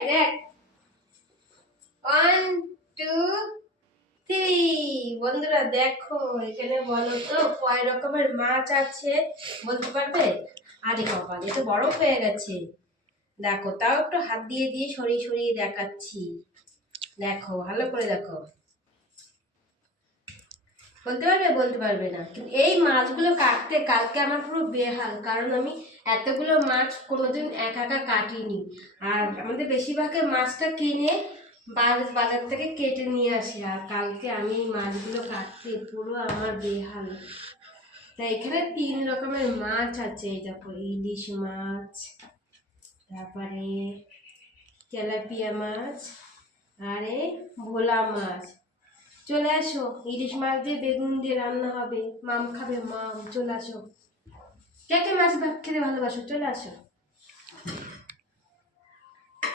দেখ 1 2 3 বন্ধুরা দেখো এখানে বলো তো কয় রকমের মাছ আছে বলতে পারবে? আরে বাবা এ তো বরফ হয়ে গেছে। দেখো তাও একটু হাত দিয়ে দিয়ে সরিয়ে সরিয়ে দেখাচ্ছি। দেখো ভালো করে দেখো। বলতে পারবে? বলতে পারবে না। কিন্তু এই মাছগুলো কাটতে কালকে আমার পুরো বেহাল, কারণ আমি এতগুলো মাছ কোনোদিন একা একা কাটিনি। আর আমাদের বেশিরভাগের মাছটা কিনে বাজার থেকে কেটে নিয়ে আসি, আর কালকে আমি এই মাছগুলো কাটতে পুরো আমার বেহাল। তাই এখানে 3 রকমের মাছ আছে। এই দেখো ইলিশ মাছ, তারপরে তেলাপিয়া মাছ, আরে ভোলা মাছ। চলে আসো, ইলিশ মাছ দিয়ে বেগুন দিয়ে রান্না হবে, মাম খাবে মাম। চলে আসো, কে কে মাছ ভাত খেতে ভালোবাসো, চলে আসো।